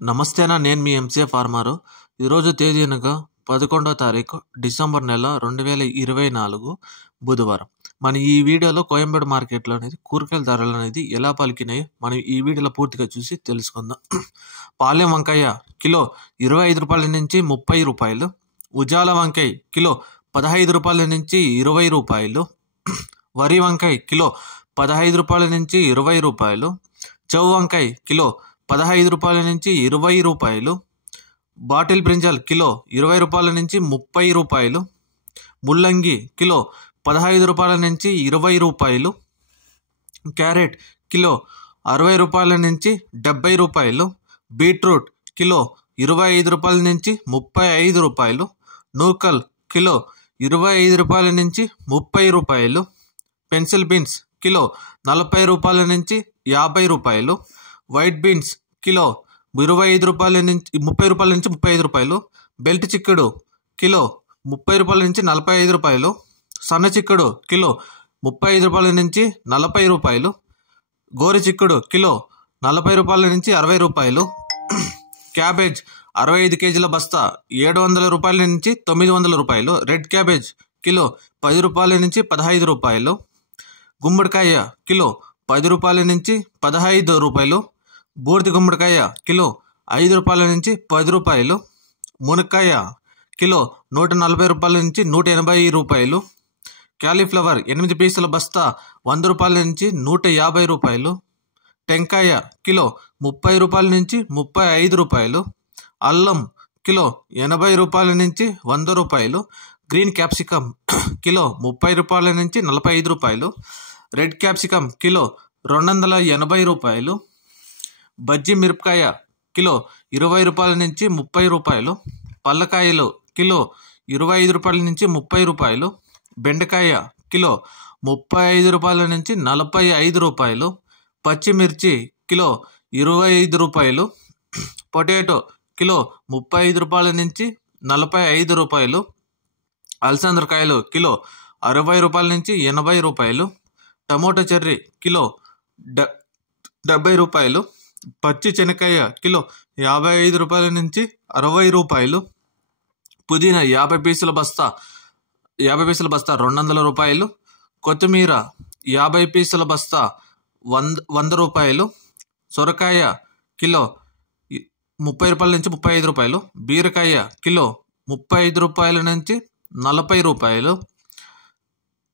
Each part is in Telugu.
నమస్తేనా, నేను మీ ఎంసీఏ ఫార్మరు. ఈరోజు తేదీనగా 11వ తారీఖు డిసెంబర్ నెల 2024 బుధవారం. మనం ఈ వీడియోలో కోయంబేడు మార్కెట్లో అనేది కూరగాయల ధరలు అనేది ఎలా పలికినాయో మనం ఈ వీడియోలో పూర్తిగా చూసి తెలుసుకుందాం. పాలెం వంకాయ కిలో 25 రూపాయల నుంచి 30 రూపాయలు. ఉజాల వంకాయ కిలో 15 రూపాయల నుంచి 20 రూపాయలు. వరి వంకాయ కిలో 15 రూపాయల నుంచి 20 రూపాయలు. చౌ వంకాయ కిలో 15 రూపాయల నుంచి 20 రూపాయలు. బాటిల్ బ్రింజాల్ కిలో 20 రూపాయల నుంచి 30 రూపాయలు. ముల్లంగి కిలో 15 రూపాయల నుంచి 20 రూపాయలు. క్యారెట్ కిలో 60 రూపాయల నుంచి 70 రూపాయలు. బీట్రూట్ కిలో 25 రూపాయల నుంచి 35 రూపాయలు. నూకల్ కిలో 25 రూపాయల నుంచి 30 రూపాయలు. పెన్సిల్ బీన్స్ కిలో 40 రూపాయల నుంచి 50 రూపాయలు. వైట్ బీన్స్ కిలో 25 రూపాయల నుంచి 30 రూపాయల నుంచి 35 రూపాయలు. బెల్ట్ చిక్కుడు కిలో 30 రూపాయల నుంచి 45 రూపాయలు. సన్న చిక్కుడు కిలో 35 రూపాయల నుంచి 40 రూపాయలు. గోరు చిక్కుడు కిలో 40 రూపాయల నుంచి 60 రూపాయలు. క్యాబేజ్ 65 కేజీల బస్తా 700 రూపాయల నుంచి 900 రూపాయలు. రెడ్ క్యాబేజ్ కిలో 10 రూపాయల నుంచి 15 రూపాయలు. గుమ్మడికాయ కిలో 10 రూపాయల నుంచి 15 రూపాయలు. బూడిద గుమ్మడికాయ కిలో 5 రూపాయల నుంచి 10 రూపాయలు. మునక్కాయ కిలో 140 రూపాయల నుంచి 180 రూపాయలు. క్యాలీఫ్లవర్ 8 పీసుల బస్తా 100 రూపాయల నుంచి 150 రూపాయలు. టెంకాయ కిలో 30 రూపాయల నుంచి 35 రూపాయలు. అల్లం కిలో 80 రూపాయల నుంచి 100 రూపాయలు. గ్రీన్ క్యాప్సికమ్ కిలో 30 రూపాయల నుంచి 45 రూపాయలు. రెడ్ క్యాప్సికమ్ కిలో 280 రూపాయలు. బజ్జీ మిరపకాయ కిలో 20 రూపాయల నుంచి 30 రూపాయలు. పల్లకాయలు కిలో 25 రూపాయల నుంచి 30 రూపాయలు. బెండకాయ కిలో 35 రూపాయల నుంచి 45 రూపాయలు. పచ్చిమిర్చి కిలో 25 రూపాయలు. పొటాటో కిలో 35 రూపాయల నుంచి 45 రూపాయలు. అలసందకాయలు కిలో 60 రూపాయల నుంచి 80 రూపాయలు. టమోటా చెర్రీ కిలో 70 రూపాయలు. పచ్చి శనక్కాయ కిలో 55 రూపాయల నుంచి 60 రూపాయలు. పుదీనా 50 పీసుల బస్తా 200 రూపాయలు. కొత్తిమీర 50 పీసుల బస్తా 100 రూపాయలు. సొరకాయ కిలో 30 రూపాయల నుంచి 35 రూపాయలు. బీరకాయ కిలో 35 రూపాయల నుంచి 40 రూపాయలు.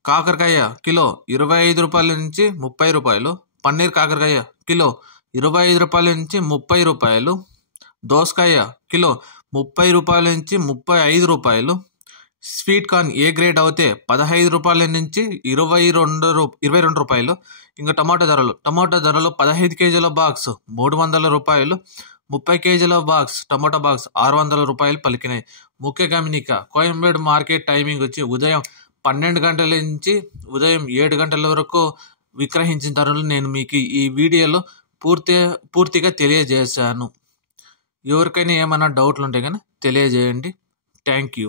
కాకరకాయ కిలో 25 రూపాయల నుంచి 30 రూపాయలు. పన్నీర్ కాకరకాయ కిలో 25 రూపాయల నుంచి 30 రూపాయలు. దోసకాయ కిలో 30 రూపాయల నుంచి 35 రూపాయలు. స్వీట్ కార్న్ ఏ గ్రేడ్ అవుతే 15 రూపాయల నుంచి 22 రూపాయలు. ఇంకా టమాటా ధరలు 15 కేజీల బాక్స్ 300 రూపాయలు. 30 కేజీల బాక్స్ టమాటా బాక్స్ 600 రూపాయలు పలికినాయి. ముఖ్య గమనిక, కోయంబేడు మార్కెట్ టైమింగ్ వచ్చి ఉదయం 12 గంటల నుంచి ఉదయం 7 గంటల వరకు విక్రయించిన ధరలు నేను మీకు ఈ వీడియోలో పూర్తిగా తెలియజేశాను. ఎవరికైనా ఏమైనా డౌట్లు ఉంటే కానీ తెలియజేయండి. Thank you.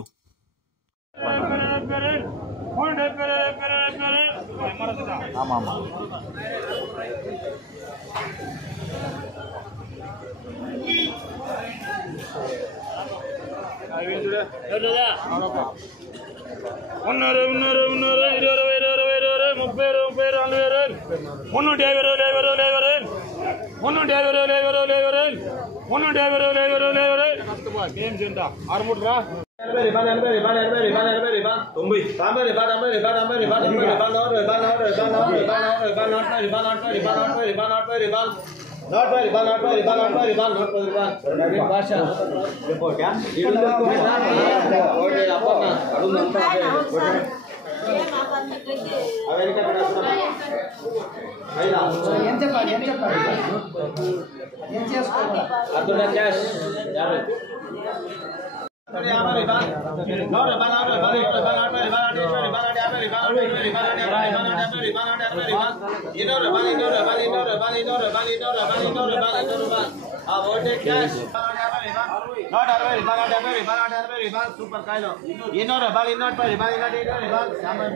Not aware, rival, super Kylo. Inner rival, not by rival, rival, Samuel.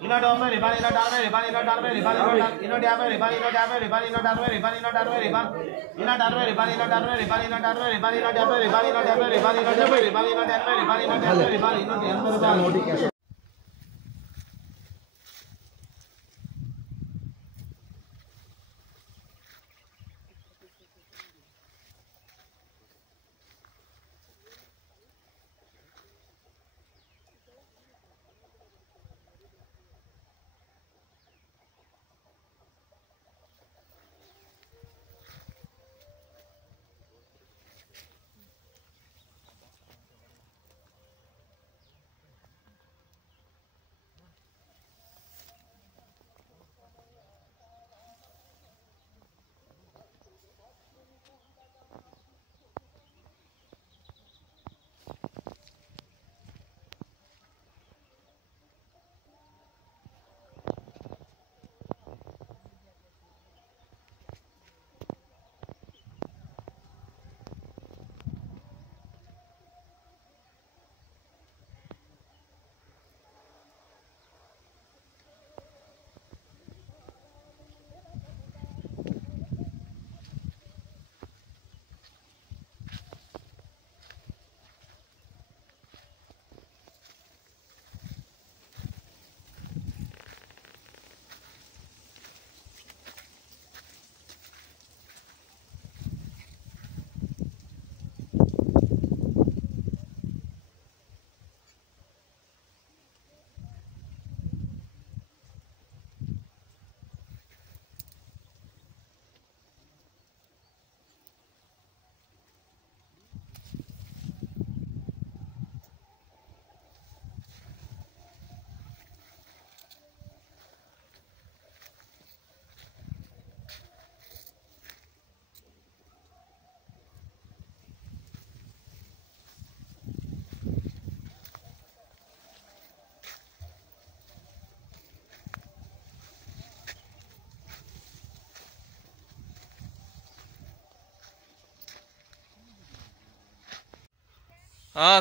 Inner over, rival, not aware, rival, not aware, rival, inner damage, rival, not aware, rival, not aware, rival, not aware, rival. Inner aware, rival, not aware, rival, not aware, rival, not aware, rival, not aware, rival, not aware, rival, not aware, rival, not aware, rival, inner.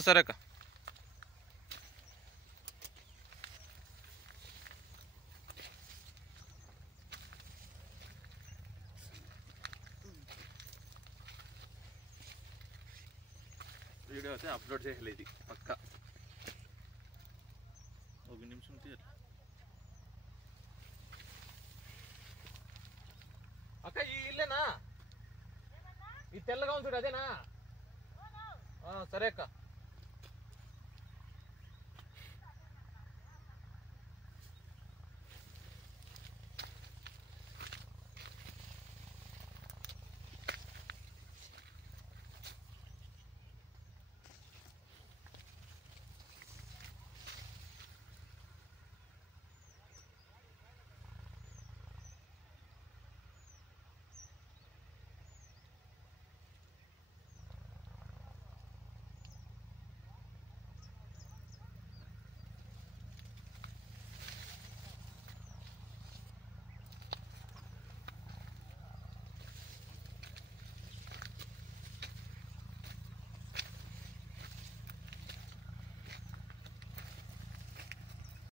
సరే అక్క. వీడియో అయితే అప్లోడ్ చేయాలి ఇది పక్క. ఒక నిమిషం తీయాలి అక్క. ఈ ఇల్లేనా? ఈ తెల్లగా ఉంది చూడు అదేనా? సరే అక్క.